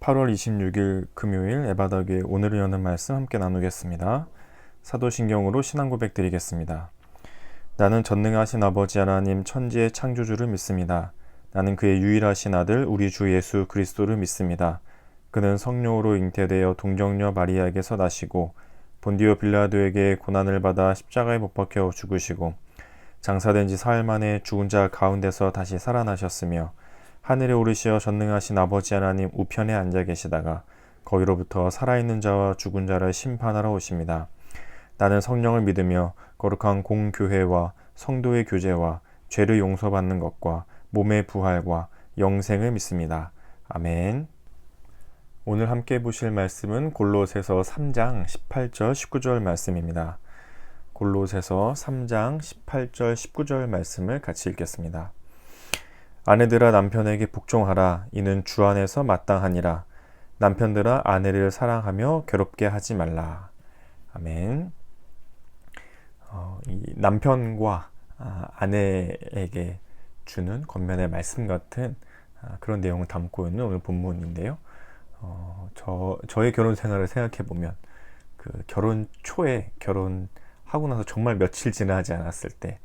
8월 26일 금요일 에바더기의 오늘을 여는 말씀 함께 나누겠습니다. 사도신경으로 신앙 고백 드리겠습니다. 나는 전능하신 아버지 하나님 천지의 창조주를 믿습니다. 나는 그의 유일하신 아들 우리 주 예수 그리스도를 믿습니다. 그는 성령으로 잉태되어 동정녀 마리아에게서 나시고 본디오 빌라도에게 고난을 받아 십자가에 못 박혀 죽으시고 장사된 지 사흘 만에 죽은 자 가운데서 다시 살아나셨으며 하늘에 오르시어 전능하신 아버지 하나님 우편에 앉아 계시다가 거기로부터 살아있는 자와 죽은 자를 심판하러 오십니다. 나는 성령을 믿으며 거룩한 공교회와 성도의 교제와 죄를 용서받는 것과 몸의 부활과 영생을 믿습니다. 아멘. 오늘 함께 보실 말씀은 골로새서 3장 18절 19절 말씀입니다. 골로새서 3장 18절 19절 말씀을 같이 읽겠습니다. 아내들아 남편에게 복종하라. 이는 주 안에서 마땅하니라. 남편들아 아내를 사랑하며 괴롭게 하지 말라. 아멘. 이 남편과 아내에게 주는 권면의 말씀 같은 그런 내용을 담고 있는 오늘 본문인데요. 저의 결혼 생활을 생각해 보면 그 결혼 초에 결혼하고 나서 정말 며칠 지나지 않았을 때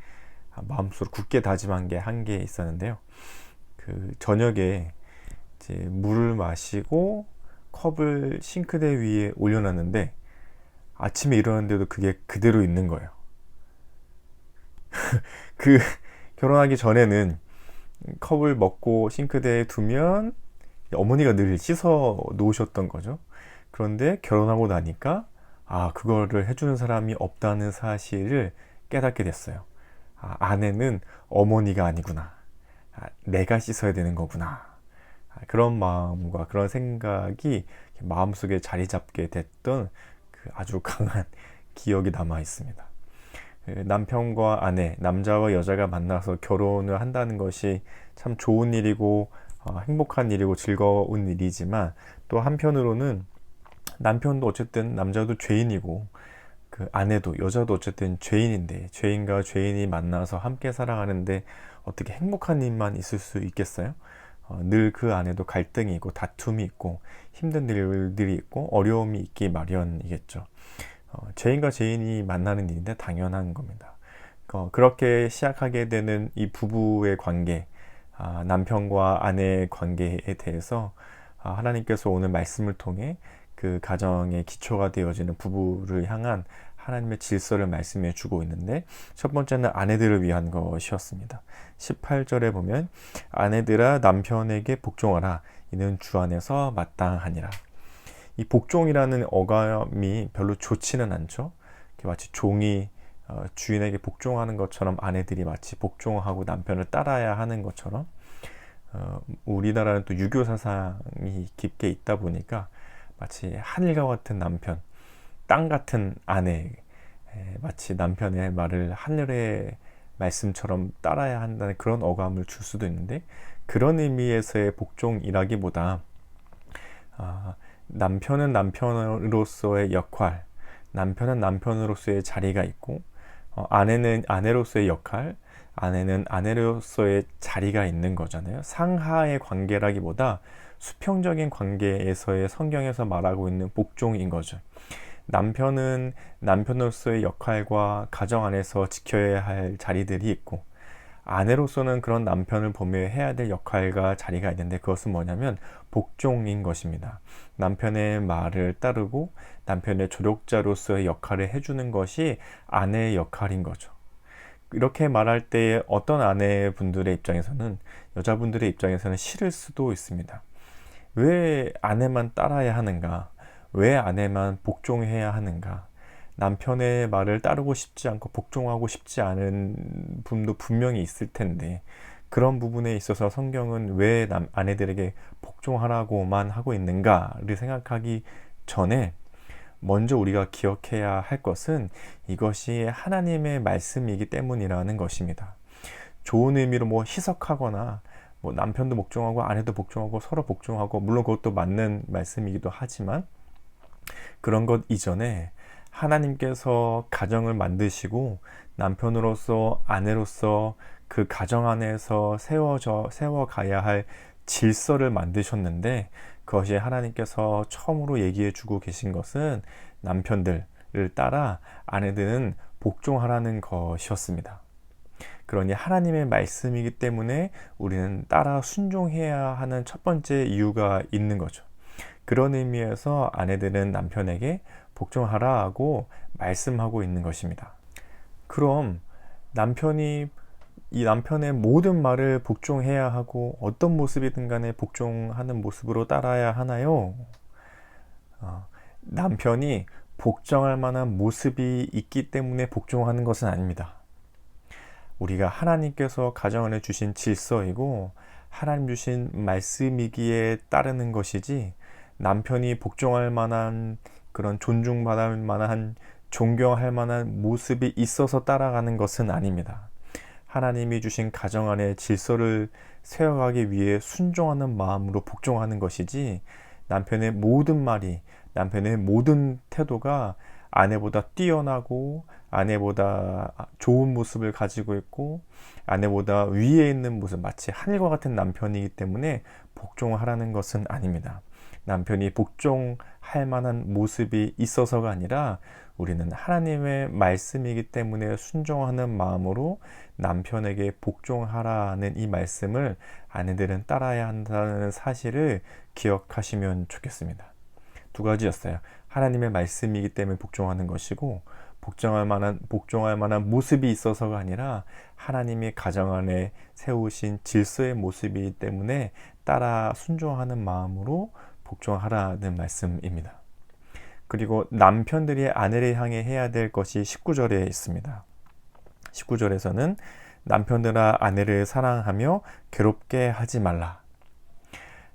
마음속으로 굳게 다짐한 게 한 개 있었는데요. 그 저녁에 이제 물을 마시고 컵을 싱크대 위에 올려놨는데 아침에 일어났는데도 그게 그대로 있는 거예요. 그 결혼하기 전에는 컵을 먹고 싱크대에 두면 어머니가 늘 씻어 놓으셨던 거죠. 그런데 결혼하고 나니까 그거를 해주는 사람이 없다는 사실을 깨닫게 됐어요. 아내는 어머니가 아니구나. 내가 씻어야 되는 거구나. 그런 마음과 그런 생각이 마음속에 자리 잡게 됐던 그 아주 강한 기억이 남아 있습니다. 남편과 아내, 남자와 여자가 만나서 결혼을 한다는 것이 참 좋은 일이고 행복한 일이고 즐거운 일이지만 또 한편으로는 남편도 어쨌든 남자도 죄인이고 그 아내도 여자도 어쨌든 죄인인데 죄인과 죄인이 만나서 함께 살아가는데 어떻게 행복한 일만 있을 수 있겠어요? 늘 그 안에도 갈등이 있고 다툼이 있고 힘든 일들이 있고 어려움이 있기 마련이겠죠. 죄인과 죄인이 만나는 일인데 당연한 겁니다. 그렇게 시작하게 되는 이 부부의 관계, 남편과 아내의 관계에 대해서 하나님께서 오늘 말씀을 통해 그 가정의 기초가 되어지는 부부를 향한 하나님의 질서를 말씀해 주고 있는데 첫 번째는 아내들을 위한 것이었습니다. 18절에 보면 아내들아 남편에게 복종하라. 이는 주 안에서 마땅하니라. 이 복종이라는 어감이 별로 좋지는 않죠. 마치 종이 주인에게 복종하는 것처럼 아내들이 마치 복종하고 남편을 따라야 하는 것처럼 우리나라는 또 유교 사상이 깊게 있다 보니까 마치 하늘과 같은 남편, 땅 같은 아내, 마치 남편의 말을 하늘의 말씀처럼 따라야 한다는 그런 어감을 줄 수도 있는데 그런 의미에서의 복종이라기보다 남편은 남편으로서의 역할, 남편은 남편으로서의 자리가 있고 아내는 아내로서의 역할, 아내는 아내로서의 자리가 있는 거잖아요. 상하의 관계라기보다 수평적인 관계에서의 성경에서 말하고 있는 복종인 거죠. 남편은 남편으로서의 역할과 가정 안에서 지켜야 할 자리들이 있고 아내로서는 그런 남편을 보며 해야 될 역할과 자리가 있는데 그것은 뭐냐면 복종인 것입니다. 남편의 말을 따르고 남편의 조력자로서의 역할을 해주는 것이 아내의 역할인 거죠. 이렇게 말할 때 어떤 아내분들의 입장에서는 여자분들의 입장에서는 싫을 수도 있습니다. 왜 아내만 따라야 하는가? 왜 아내만 복종해야 하는가? 남편의 말을 따르고 싶지 않고 복종하고 싶지 않은 분도 분명히 있을 텐데 그런 부분에 있어서 성경은 왜 아내들에게 복종하라고만 하고 있는가를 생각하기 전에 먼저 우리가 기억해야 할 것은 이것이 하나님의 말씀이기 때문이라는 것입니다. 좋은 의미로 희석하거나 남편도 복종하고 아내도 복종하고 서로 복종하고 물론 그것도 맞는 말씀이기도 하지만 그런 것 이전에 하나님께서 가정을 만드시고 남편으로서 아내로서 그 가정 안에서 세워가야 할 질서를 만드셨는데 그것이 하나님께서 처음으로 얘기해 주고 계신 것은 남편들을 따라 아내들은 복종하라는 것이었습니다. 그러니 하나님의 말씀이기 때문에 우리는 따라 순종해야 하는 첫 번째 이유가 있는 거죠. 그런 의미에서 아내들은 남편에게 복종하라 하고 말씀하고 있는 것입니다. 그럼 남편이 이 남편의 모든 말을 복종해야 하고 어떤 모습이든 간에 복종하는 모습으로 따라야 하나요? 남편이 복종할 만한 모습이 있기 때문에 복종하는 것은 아닙니다. 우리가 하나님께서 가정 안에 주신 질서이고 하나님 주신 말씀이기에 따르는 것이지 남편이 복종할 만한 그런 존중받을 만한 존경할 만한 모습이 있어서 따라가는 것은 아닙니다. 하나님이 주신 가정 안에 질서를 세워가기 위해 순종하는 마음으로 복종하는 것이지 남편의 모든 말이 남편의 모든 태도가 아내보다 뛰어나고 아내보다 좋은 모습을 가지고 있고 아내보다 위에 있는 모습 마치 하늘과 같은 남편이기 때문에 복종하라는 것은 아닙니다. 남편이 복종할 만한 모습이 있어서가 아니라 우리는 하나님의 말씀이기 때문에 순종하는 마음으로 남편에게 복종하라는 이 말씀을 아내들은 따라야 한다는 사실을 기억하시면 좋겠습니다. 두 가지였어요. 하나님의 말씀이기 때문에 복종하는 것이고 복종할 만한 모습이 있어서가 아니라 하나님이 가정 안에 세우신 질서의 모습이기 때문에 따라 순종하는 마음으로 복종하라는 말씀입니다. 그리고 남편들이 아내를 향해 해야 될 것이 19절에 있습니다. 19절에서는 남편들아 아내를 사랑하며 괴롭게 하지 말라.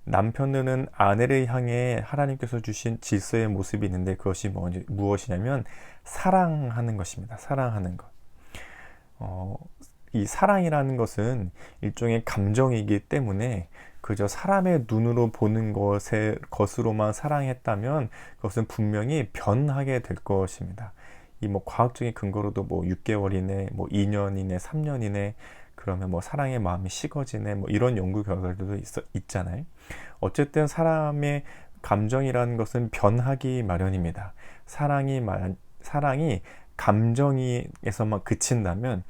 남편들은 아내를 향해 하나님께서 주신 질서의 모습이 있는데 그것이 무엇이냐면 사랑하는 것입니다. 사랑하는 것. 이 사랑이라는 것은 일종의 감정이기 때문에 그저 사람의 눈으로 보는 것으로만 사랑했다면 그것은 분명히 변하게 될 것입니다. 이 과학적인 근거로도 6개월 이내, 2년 이내, 3년 이내 그러면 사랑의 마음이 식어지네 이런 연구 결과들도 있잖아요. 어쨌든 사람의 감정이라는 것은 변하기 마련입니다. 사랑이 감정에서만 그친다면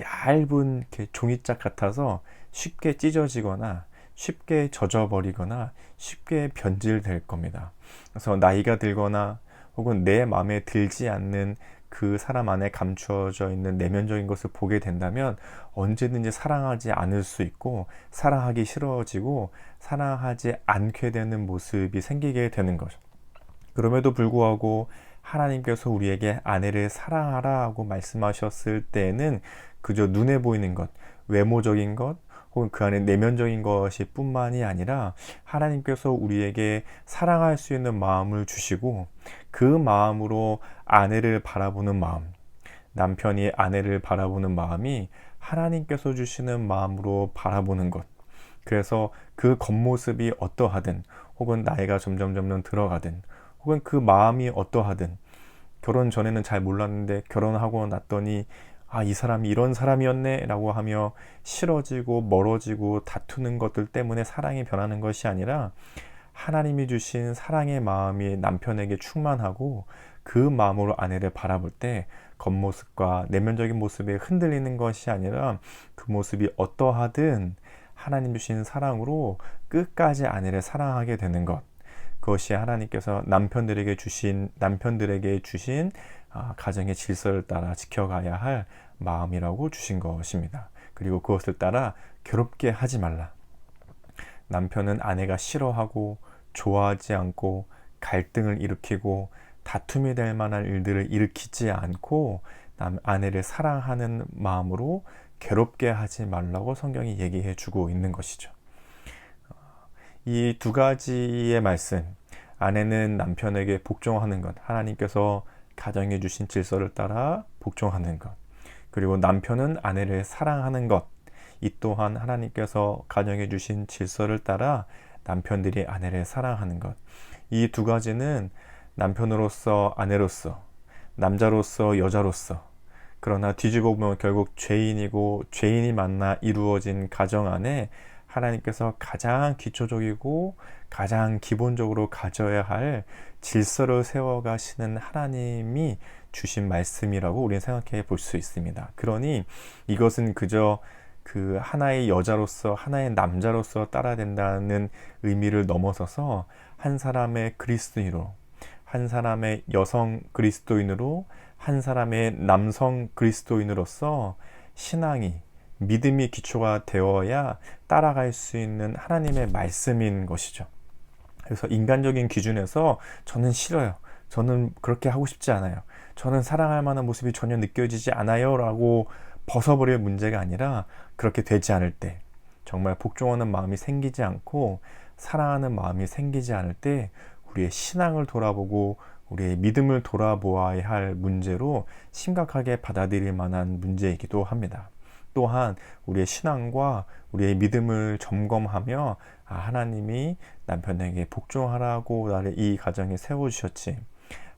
얇은 종이짝 같아서 쉽게 찢어지거나 쉽게 젖어버리거나 쉽게 변질될 겁니다. 그래서 나이가 들거나 혹은 내 마음에 들지 않는 그 사람 안에 감추어져 있는 내면적인 것을 보게 된다면 언제든지 사랑하지 않을 수 있고 사랑하기 싫어지고 사랑하지 않게 되는 모습이 생기게 되는 거죠. 그럼에도 불구하고 하나님께서 우리에게 아내를 사랑하라 하고 말씀하셨을 때에는 그저 눈에 보이는 것, 외모적인 것, 혹은 그 안에 내면적인 것이 뿐만이 아니라 하나님께서 우리에게 사랑할 수 있는 마음을 주시고 그 마음으로 아내를 바라보는 마음, 남편이 아내를 바라보는 마음이 하나님께서 주시는 마음으로 바라보는 것. 그래서 그 겉모습이 어떠하든 혹은 나이가 점점 들어가든 혹은 그 마음이 어떠하든 결혼 전에는 잘 몰랐는데 결혼하고 났더니 이 사람이 이런 사람이었네 라고 하며 싫어지고 멀어지고 다투는 것들 때문에 사랑이 변하는 것이 아니라 하나님이 주신 사랑의 마음이 남편에게 충만하고 그 마음으로 아내를 바라볼 때 겉모습과 내면적인 모습이 흔들리는 것이 아니라 그 모습이 어떠하든 하나님 주신 사랑으로 끝까지 아내를 사랑하게 되는 것. 그것이 하나님께서 남편들에게 주신 가정의 질서를 따라 지켜가야 할 마음이라고 주신 것입니다. 그리고 그것을 따라 괴롭게 하지 말라. 남편은 아내가 싫어하고 좋아하지 않고 갈등을 일으키고 다툼이 될 만한 일들을 일으키지 않고 아내를 사랑하는 마음으로 괴롭게 하지 말라고 성경이 얘기해 주고 있는 것이죠. 이 두 가지의 말씀, 아내는 남편에게 복종하는 것, 하나님께서 가정해 주신 질서를 따라 복종하는 것, 그리고 남편은 아내를 사랑하는 것, 이 또한 하나님께서 가정해 주신 질서를 따라 남편들이 아내를 사랑하는 것. 이 두 가지는 남편으로서 아내로서, 남자로서 여자로서, 그러나 뒤집어 보면 결국 죄인이 만나 이루어진 가정 안에 하나님께서 가장 기초적이고 가장 기본적으로 가져야 할 질서를 세워가시는 하나님이 주신 말씀이라고 우리는 생각해 볼 수 있습니다. 그러니 이것은 그저 그 하나의 여자로서 하나의 남자로서 따라야 된다는 의미를 넘어서서 한 사람의 그리스도인으로, 한 사람의 여성 그리스도인으로, 한 사람의 남성 그리스도인으로서 신앙이, 믿음이 기초가 되어야 따라갈 수 있는 하나님의 말씀인 것이죠. 그래서 인간적인 기준에서 저는 싫어요, 저는 그렇게 하고 싶지 않아요, 저는 사랑할 만한 모습이 전혀 느껴지지 않아요 라고 벗어버릴 문제가 아니라, 그렇게 되지 않을 때, 정말 복종하는 마음이 생기지 않고 사랑하는 마음이 생기지 않을 때 우리의 신앙을 돌아보고 우리의 믿음을 돌아보아야 할 문제로 심각하게 받아들일 만한 문제이기도 합니다. 또한 우리의 신앙과 우리의 믿음을 점검하며 하나님이 남편에게 복종하라고 나를 이 가정에 세워주셨지,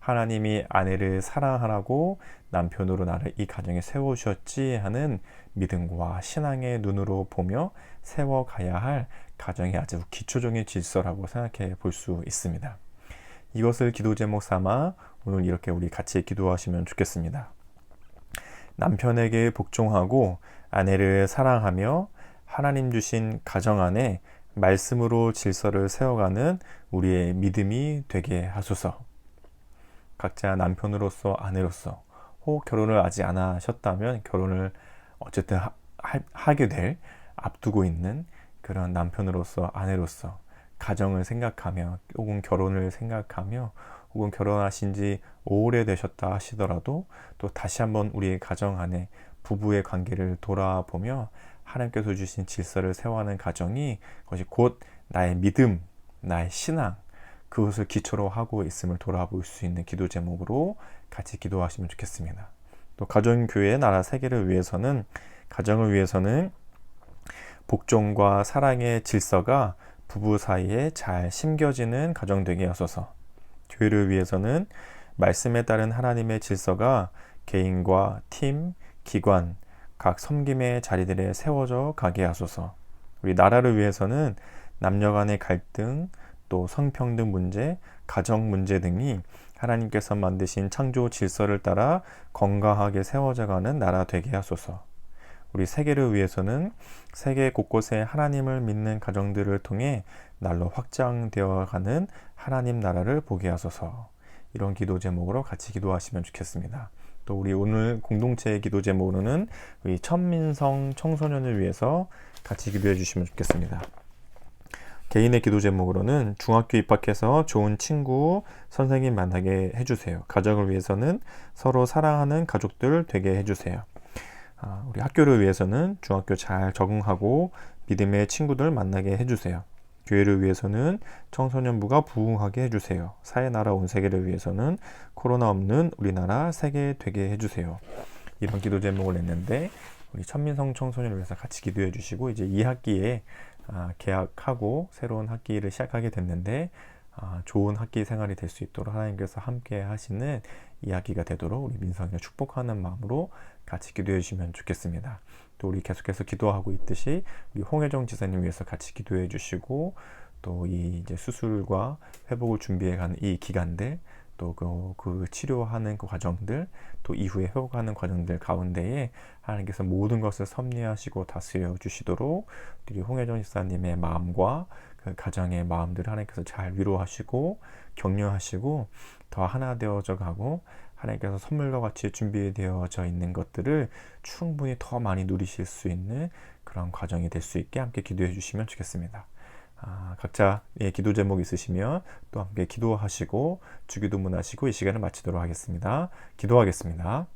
하나님이 아내를 사랑하라고 남편으로 나를 이 가정에 세워주셨지 하는 믿음과 신앙의 눈으로 보며 세워가야 할 가정의 아주 기초적인 질서라고 생각해 볼 수 있습니다. 이것을 기도 제목 삼아 오늘 이렇게 우리 같이 기도하시면 좋겠습니다. 남편에게 복종하고 아내를 사랑하며 하나님 주신 가정 안에 말씀으로 질서를 세워가는 우리의 믿음이 되게 하소서. 각자 남편으로서 아내로서, 혹 결혼을 아직 안 하셨다면 결혼을 어쨌든 하게 될, 앞두고 있는 그런 남편으로서 아내로서 가정을 생각하며, 혹은 결혼을 생각하며, 혹은 결혼하신 지 오래되셨다 하시더라도 또 다시 한번 우리의 가정 안에 부부의 관계를 돌아보며 하나님께서 주신 질서를 세워가는 가정이, 그것이 곧 나의 믿음, 나의 신앙, 그것을 기초로 하고 있음을 돌아볼 수 있는 기도 제목으로 같이 기도하시면 좋겠습니다. 또 가정교회 나라 세계를 위해서는, 가정을 위해서는 복종과 사랑의 질서가 부부 사이에 잘 심겨지는 가정 되게 하소서. 교회를 위해서는 말씀에 따른 하나님의 질서가 개인과 팀, 기관, 각 섬김의 자리들에 세워져 가게 하소서. 우리 나라를 위해서는 남녀 간의 갈등, 또 성평등 문제, 가정 문제 등이 하나님께서 만드신 창조 질서를 따라 건강하게 세워져가는 나라 되게 하소서. 우리 세계를 위해서는 세계 곳곳에 하나님을 믿는 가정들을 통해 날로 확장되어가는 하나님 나라를 보게 하소서. 이런 기도 제목으로 같이 기도하시면 좋겠습니다. 또 우리 오늘 공동체의 기도 제목으로는 우리 천민성 청소년을 위해서 같이 기도해 주시면 좋겠습니다. 개인의 기도 제목으로는 중학교 입학해서 좋은 친구, 선생님 만나게 해주세요. 가정을 위해서는 서로 사랑하는 가족들 되게 해주세요. 우리 학교를 위해서는 중학교 잘 적응하고 믿음의 친구들 만나게 해주세요. 교회를 위해서는 청소년부가 부흥하게 해주세요. 사회 나라 온 세계를 위해서는 코로나 없는 우리나라 세계 되게 해주세요. 이런 기도 제목을 냈는데, 우리 천민성 청소년을 위해서 같이 기도해 주시고, 이제 2학기에 개학하고 새로운 학기를 시작하게 됐는데 좋은 학기 생활이 될 수 있도록 하나님께서 함께 하시는 2학기가 되도록 우리 민성이를 축복하는 마음으로 같이 기도해 주시면 좋겠습니다. 또 우리 계속해서 기도하고 있듯이 우리 홍혜정 지사님 위해서 같이 기도해 주시고, 또 이 이제 수술과 회복을 준비해 가는 이 기간들, 또 그 치료하는 그 과정들, 또 이후에 회복하는 과정들 가운데에 하나님께서 모든 것을 섭리하시고 다스려 주시도록 우리 홍혜정 지사님의 마음과 그 가정의 마음들을 하나님께서 잘 위로하시고 격려하시고 더 하나 되어져 가고, 하나님께서 선물과 같이 준비되어져 있는 것들을 충분히 더 많이 누리실 수 있는 그런 과정이 될 수 있게 함께 기도해 주시면 좋겠습니다. 각자의 기도 제목 있으시면 또 함께 기도하시고 주기도문 하시고 이 시간을 마치도록 하겠습니다. 기도하겠습니다.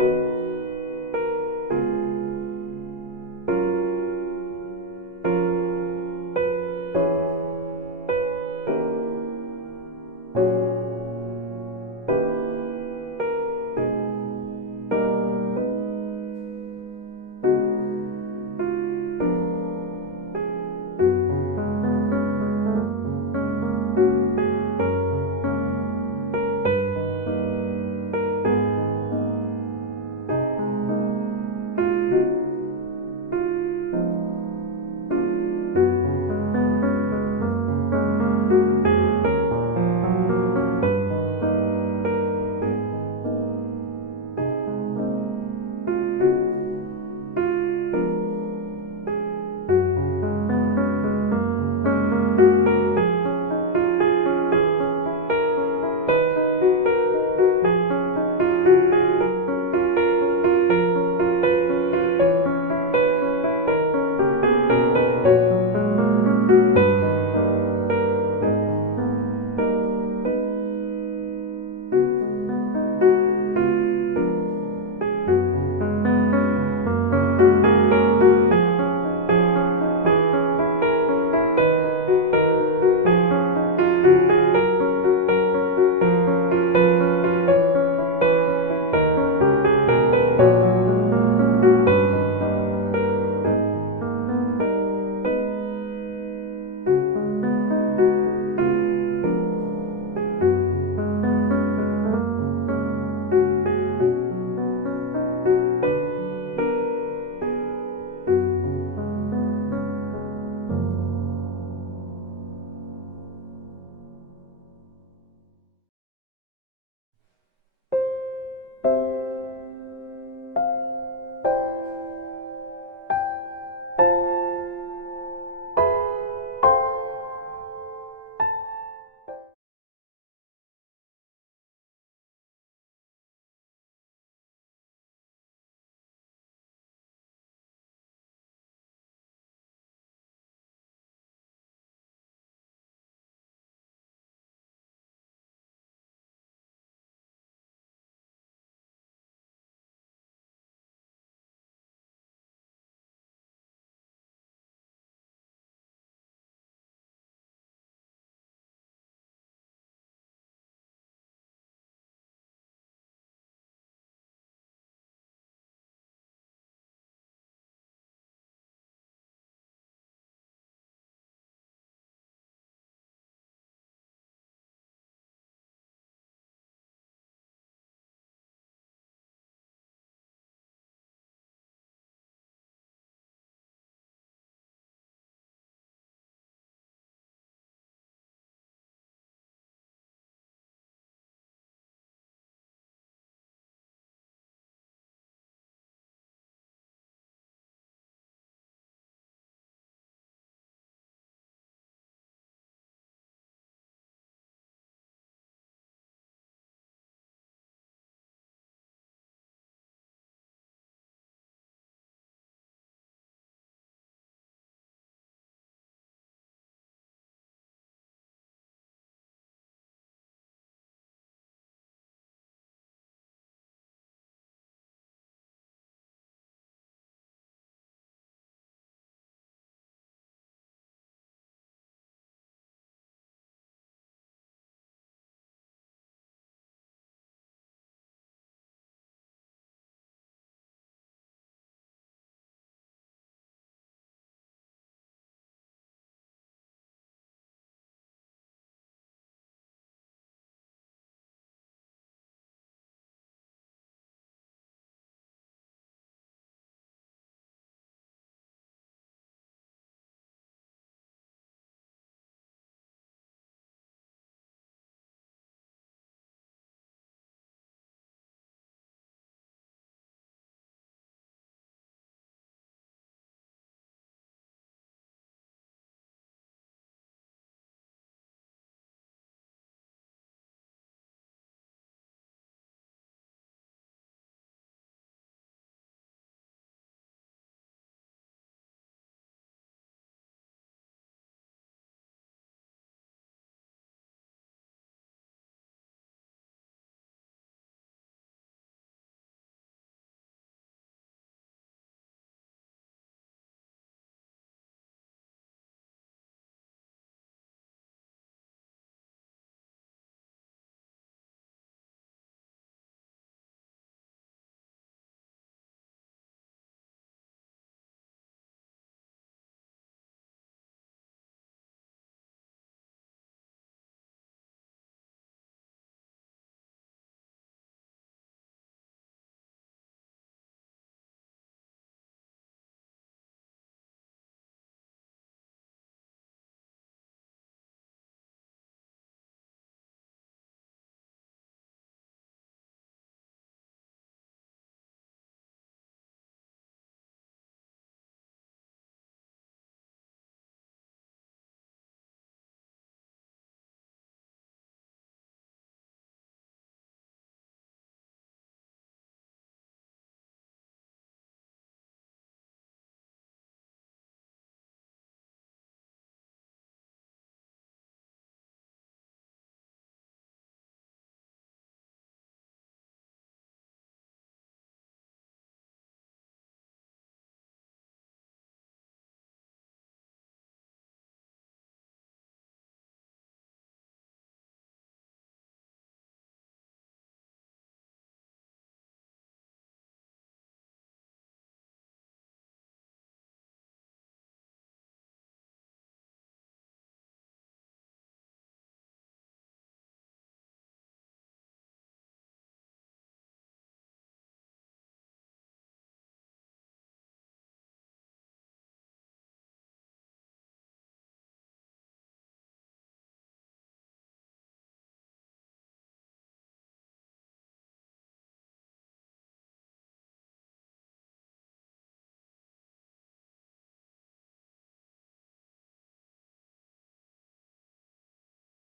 음.